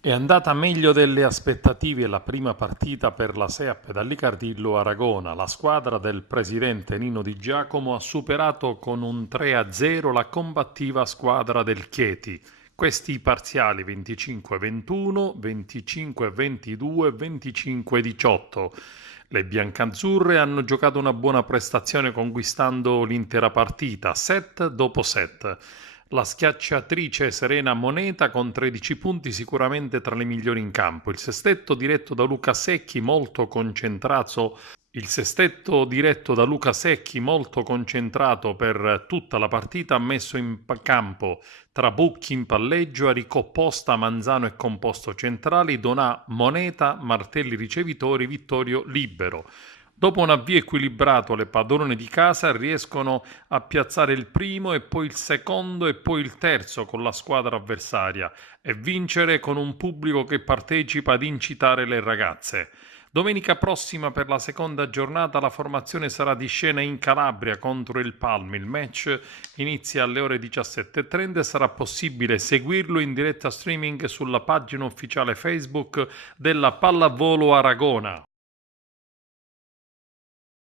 È andata meglio delle aspettative la prima partita per la SEAP Dallicardillo Aragona. La squadra del presidente Nino Di Giacomo ha superato con un 3-0 la combattiva squadra del Chieti. Questi i parziali 25-21, 25-22, 25-18. Le biancazzurre hanno giocato una buona prestazione conquistando l'intera partita, set dopo set. La schiacciatrice Serena Moneta con 13 punti sicuramente tra le migliori in campo. Il sestetto diretto da Luca Secchi, molto concentrato per tutta la partita, ha messo in campo tra Bucchi in palleggio, Aricò Posta, Manzano e composto centrali, Donà Moneta, Martelli ricevitori, Vittorio libero. Dopo un avvio equilibrato, le padrone di casa riescono a piazzare il primo e poi il secondo e poi il terzo con la squadra avversaria e vincere con un pubblico che partecipa ad incitare le ragazze. Domenica prossima per la seconda giornata la formazione sarà di scena in Calabria contro il Palmi. Il match inizia alle ore 17:30 e sarà possibile seguirlo in diretta streaming sulla pagina ufficiale Facebook della Pallavolo Aragona.